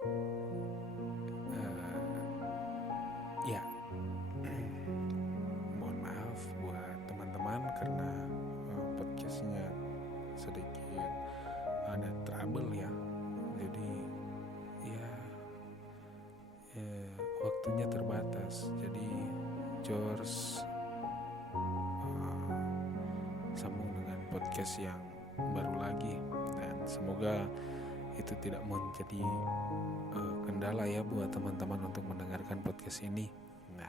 Ya, mohon maaf buat teman-teman karena podcastnya sedikit ada trouble ya. Jadi waktunya terbatas. Jadi George sambung dengan podcast yang baru lagi, dan semoga itu tidak menjadi kendala ya buat teman-teman untuk mendengarkan podcast ini. Nah,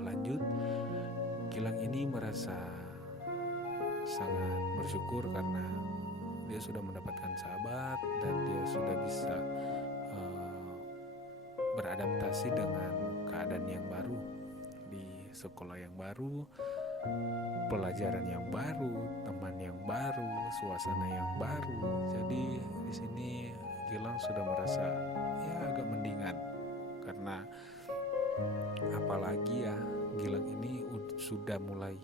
lanjut. Gilang ini merasa sangat bersyukur karena dia sudah mendapatkan sahabat dan dia sudah bisa beradaptasi dengan keadaan yang baru di sekolah yang baru, pelajaran yang baru, teman yang baru, suasana yang baru. Jadi di sini Gilang sudah merasa agak mendingan, karena apalagi ya Gilang ini sudah mulai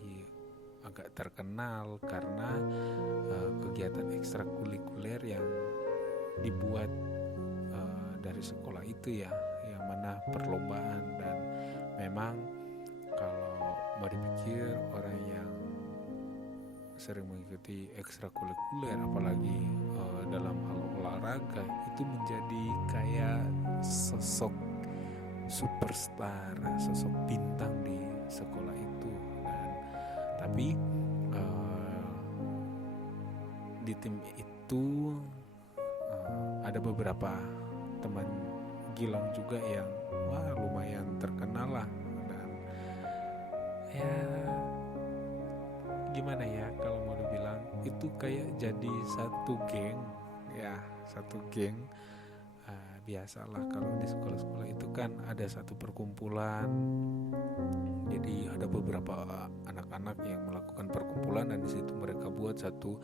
agak terkenal karena kegiatan ekstrakurikuler yang dibuat dari sekolah itu ya, yang mana perlombaan. Dan memang kalau mau dipikir orang yang sering mengikuti ekstrakurikuler, apalagi dalam hal olahraga, itu menjadi kayak sosok superstar, sosok bintang di sekolah itu. Dan tapi di tim itu ada beberapa teman Gilang juga yang lumayan terkenal lah. Dan gimana ya, kalau mau dibilang itu kayak jadi satu geng. Biasalah kalau di sekolah-sekolah itu kan ada satu perkumpulan. Jadi ada beberapa anak-anak yang melakukan perkumpulan, dan di situ mereka buat satu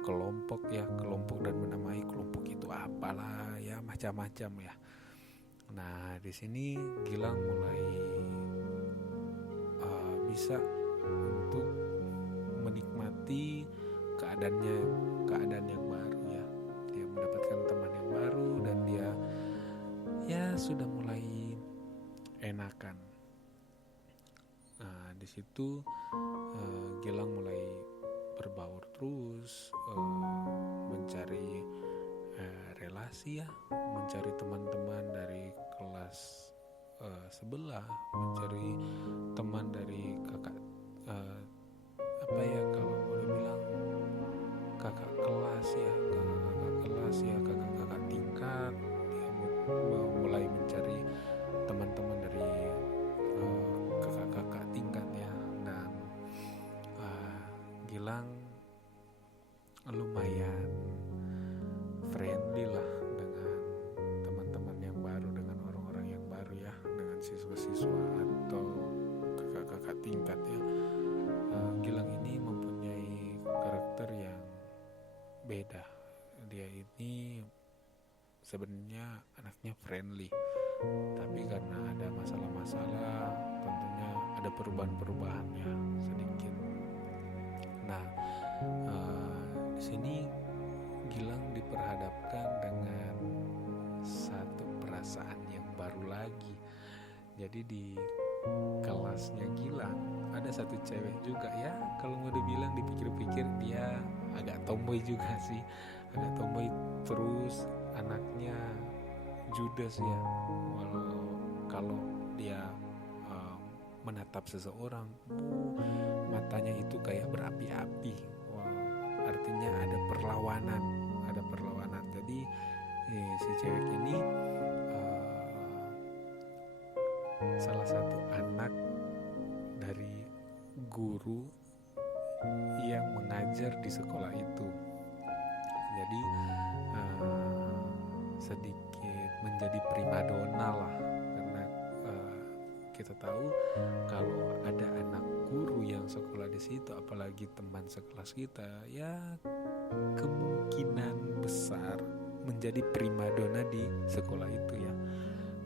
kelompok dan menamai kelompok itu apalah ya, macam-macam ya. Nah, di sini Gilang mulai bisa untuk menikmati keadaan yang baru ya. Dia mendapatkan teman yang baru dan dia sudah mulai enakan. Nah, di situ Gilang mulai berbaur terus, mencari relasi ya, mencari teman-teman dari kelas sebelah, mencari teman dari kakak kalau boleh bilang kakak kelas ya, kakak tingkat. Dia mulai mencari teman-teman dari kakak tingkat ya. Dan Gilang lumayan friendly lah dengan teman-teman yang baru, dengan orang-orang yang baru ya, dengan siswa-siswa atau kakak-kakak tingkat ya. Gilang ini mempunyai karakter yang beda. Dia ini sebenarnya anaknya friendly, tapi karena ada masalah-masalah, tentunya ada perubahan-perubahannya sedikit. Nah, di sini Gilang diperhadapkan dengan satu perasaan yang baru lagi. Jadi di kelasnya Gilang ada satu cewek juga ya, kalau mau dibilang dipikir-pikir dia agak tomboy juga sih, agak tomboy. Terus anaknya judes ya, walau kalau dia menatap seseorang, matanya itu kayak berapi-api. Artinya ada perlawanan. Jadi si cewek ini salah satu anak dari guru yang mengajar di sekolah itu. Jadi sedikit menjadi primadona lah, karena kita tahu kalau ada anak guru yang sekolah di situ, apalagi teman sekelas kita, ya kemungkinan besar menjadi primadona di sekolah itu ya,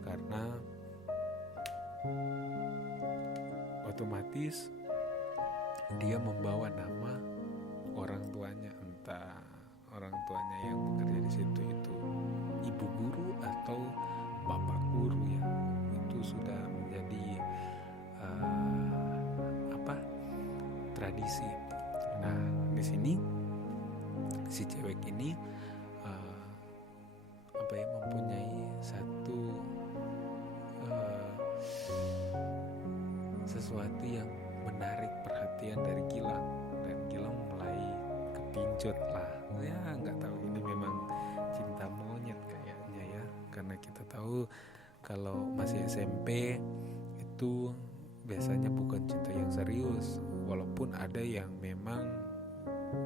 karena otomatis dia membawa nama orang tuanya, entah orang tuanya yang bekerja di situ itu ibu guru atau kondisi. Nah, di sini si cewek ini mempunyai satu sesuatu yang menarik perhatian dari Gilang, dan Gilang mulai kepincut lah. Ya nggak tahu, ini memang cinta monyet kayaknya ya, karena kita tahu kalau masih SMP itu biasanya bukan cinta yang serius, walaupun ada yang memang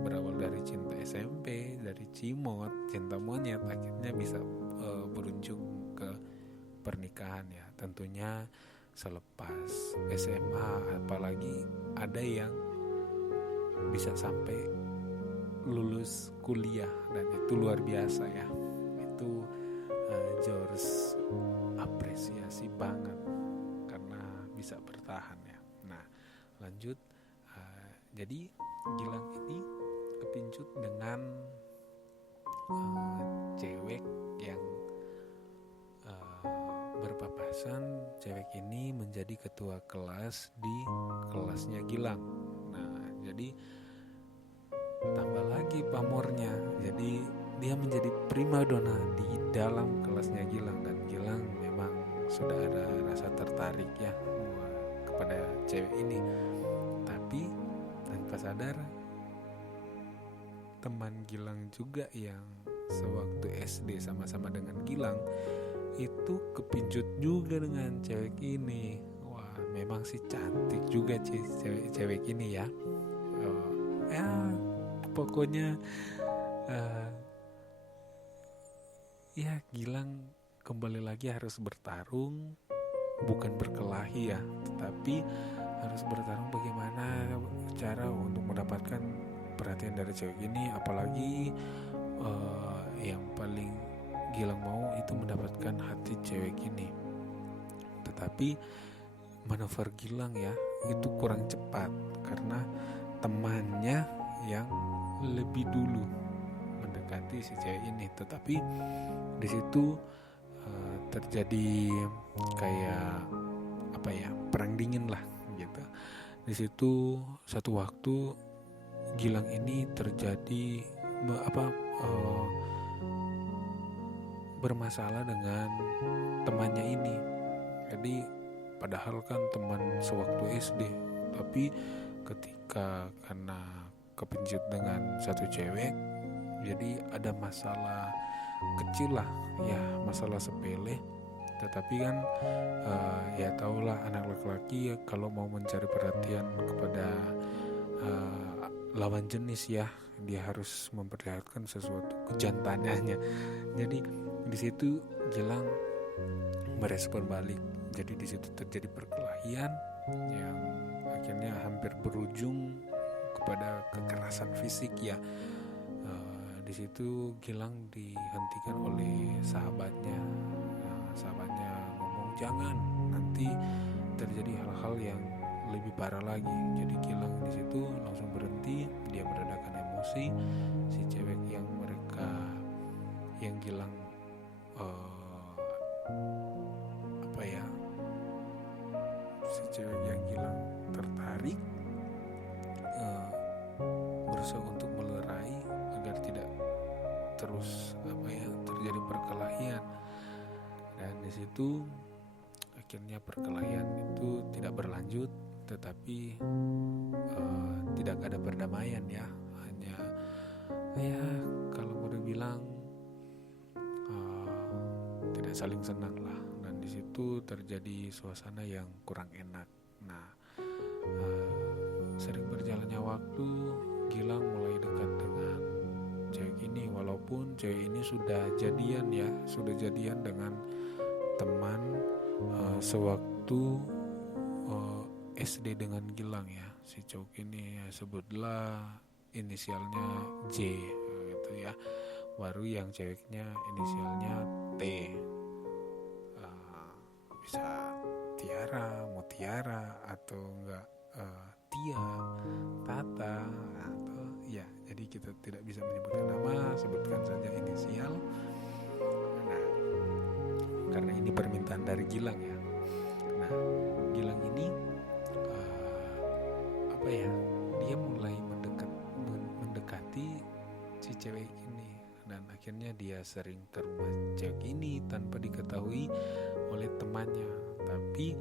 berawal dari cinta SMP, dari cimot, cinta monyet, akhirnya bisa berujung ke pernikahan ya. Tentunya selepas SMA, apalagi ada yang bisa sampai lulus kuliah, dan itu luar biasa ya. Itu George apresiasi banget karena bisa bertahan ya. Nah, lanjut. Jadi Gilang ini kepincut dengan cewek yang berpapasan. Cewek ini menjadi ketua kelas di kelasnya Gilang. Nah, jadi tambah lagi pamornya. Jadi dia menjadi primadona di dalam kelasnya Gilang, dan Gilang memang sudah ada rasa tertarik ya kepada cewek ini. Tapi tanpa sadar, teman Gilang juga yang sewaktu SD sama-sama dengan Gilang itu kepincut juga dengan cewek ini. Wah, memang sih cantik juga cewek ini ya. Pokoknya ya Gilang kembali lagi harus bertarung, bukan berkelahi ya, tetapi harus bertarung bagaimana cara untuk mendapatkan perhatian dari cewek ini. Apalagi yang paling Gilang mau itu mendapatkan hati cewek ini. Tetapi manuver Gilang ya itu kurang cepat karena temannya yang lebih dulu mendekati si cewek ini. Tetapi di situ terjadi kayak perang dingin lah gitu. Di situ satu waktu Gilang ini terjadi bermasalah dengan temannya ini. Jadi padahal kan teman sewaktu SD, tapi ketika karena kepincut dengan satu cewek, jadi ada masalah kecil lah ya, masalah sepele. Tetapi kan ya tahulah anak laki-laki ya, kalau mau mencari perhatian kepada lawan jenis ya, dia harus memperlihatkan sesuatu kejantanannya. Jadi di situ Gilang merespon balik. Jadi di situ terjadi perkelahian yang akhirnya hampir berujung kepada kekerasan fisik ya. Di situ Gilang dihentikan oleh sahabatnya. Sahabatnya ngomong jangan, nanti terjadi hal-hal yang lebih parah lagi. Jadi Gilang di situ langsung berhenti, dia meredakan emosi. Si cewek yang Gilang si cewek yang Gilang tertarik berusaha untuk melerai agar tidak terus terjadi perkelahian. Dan di situ akhirnya perkelahian itu tidak berlanjut, tetapi tidak ada perdamaian ya, hanya kalau mau dibilang tidak saling senang lah. Dan di situ terjadi suasana yang kurang enak. Nah, sering berjalannya waktu, Gilang mulai dekat dengan cewek ini, walaupun cewek ini sudah jadian dengan teman sewaktu SD dengan Gilang ya. Si cowok ini sebutlah inisialnya J gitu ya, baru yang ceweknya inisialnya T. Bisa Tiara, Mutiara, atau enggak Tia, Tata, atau ya, jadi kita tidak bisa menyebutkan nama, sebutkan saja inisial. Nah, karena ini permintaan dari Gilang ya. Nah, Gilang ini dia mulai dia sering ke rumah cewek ini tanpa diketahui oleh temannya. Tapi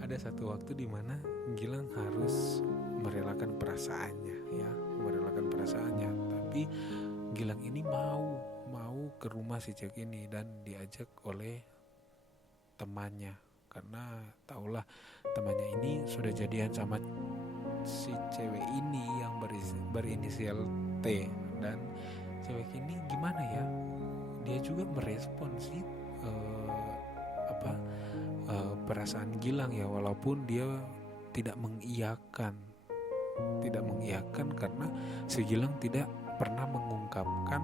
ada satu waktu di mana Gilang harus merelakan perasaannya, tapi Gilang ini mau ke rumah si cewek ini dan diajak oleh temannya, karena tahulah temannya ini sudah jadian sama si cewek ini yang berinisial T. Dan cewek ini gimana ya, dia juga merespon sih perasaan Gilang ya, walaupun dia tidak mengiyakan karena si Gilang tidak pernah mengungkapkan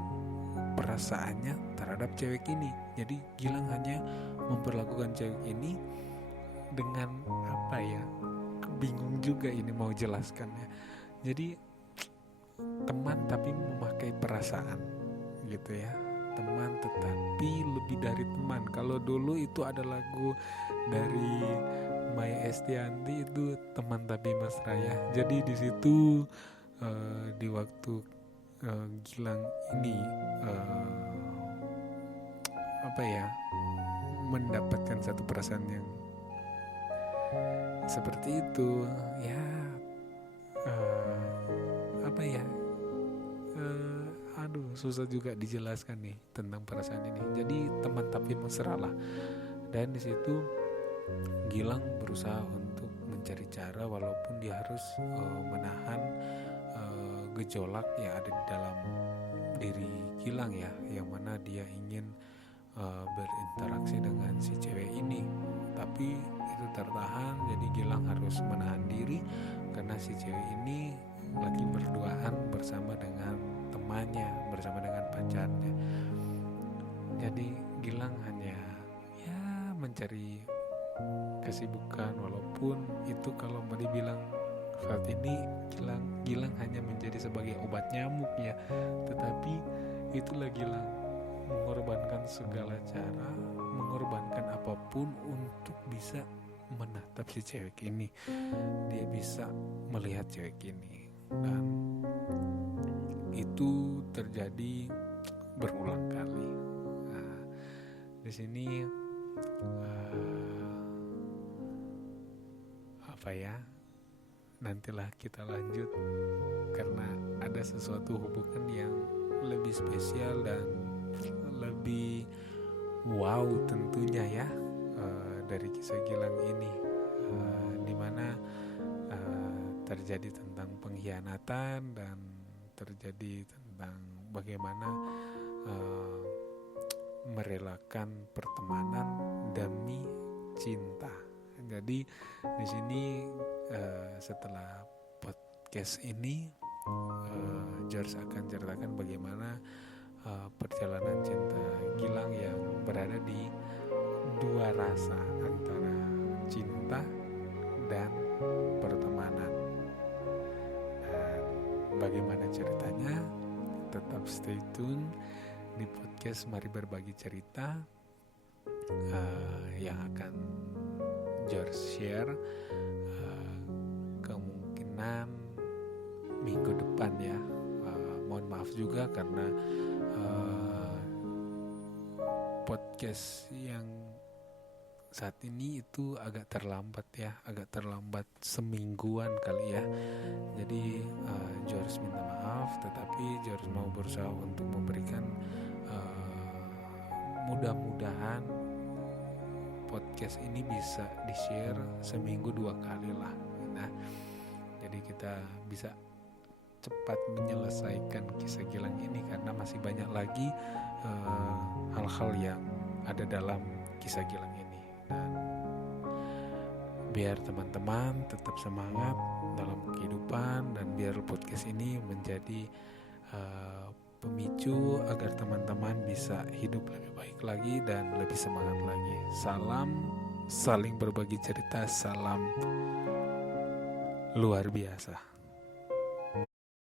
perasaannya terhadap cewek ini. Jadi Gilang hanya memperlakukan cewek ini dengan bingung juga ini mau jelaskannya. Jadi teman tapi memakai perasaan gitu ya, teman tetapi lebih dari teman. Kalau dulu itu ada lagu dari Maya Estianty itu Teman Tapi Mesra ya. Jadi di situ di waktu Gilang ini mendapatkan satu perasaan yang seperti itu ya, susah juga dijelaskan nih tentang perasaan ini. Jadi teman tapi mesra lah. Dan di situ Gilang berusaha untuk mencari cara, walaupun dia harus menahan gejolak yang ada di dalam diri Gilang ya, yang mana dia ingin berinteraksi dengan si cewek ini, tapi itu tertahan. Jadi Gilang harus menahan diri karena si cewek ini lagi berduaan bersama dengan temannya, bersama dengan pacarnya. Jadi Gilang hanya mencari kesibukan, walaupun itu kalau mau dibilang saat ini Gilang hanya menjadi sebagai obat nyamuk ya, tetapi itulah Gilang mengorbankan segala cara, mengorbankan apapun untuk bisa menatap si cewek ini. Dia bisa melihat cewek ini, dan itu terjadi berulang kali. Nah, di sini nantilah kita lanjut karena ada sesuatu hubungan yang lebih spesial dan lebih wow tentunya ya, dari kisah Gilang ini, dimana terjadi tentang pengkhianatan dan terjadi tentang bagaimana merelakan pertemanan demi cinta. Jadi di sini setelah podcast ini George akan ceritakan bagaimana perjalanan cinta Gilang yang berada di dua rasa antara cinta dan pertemanan. Dan bagaimana ceritanya? Tetap stay tune di podcast Mari Berbagi Cerita yang akan George share kemungkinan minggu depan ya. Mohon maaf juga karena podcast yang saat ini itu agak terlambat semingguan kali ya. Jadi George minta maaf, tetapi George mau berusaha untuk memberikan mudah-mudahan podcast ini bisa di-share seminggu 2 kali lah. Nah, jadi kita bisa cepat menyelesaikan kisah Gilang ini karena masih banyak lagi hal-hal yang ada dalam kisah Gilang ini. Dan biar teman-teman tetap semangat dalam kehidupan dan biar podcast ini menjadi pemicu agar teman-teman bisa hidup lebih baik lagi dan lebih semangat lagi. Salam saling berbagi cerita, salam luar biasa.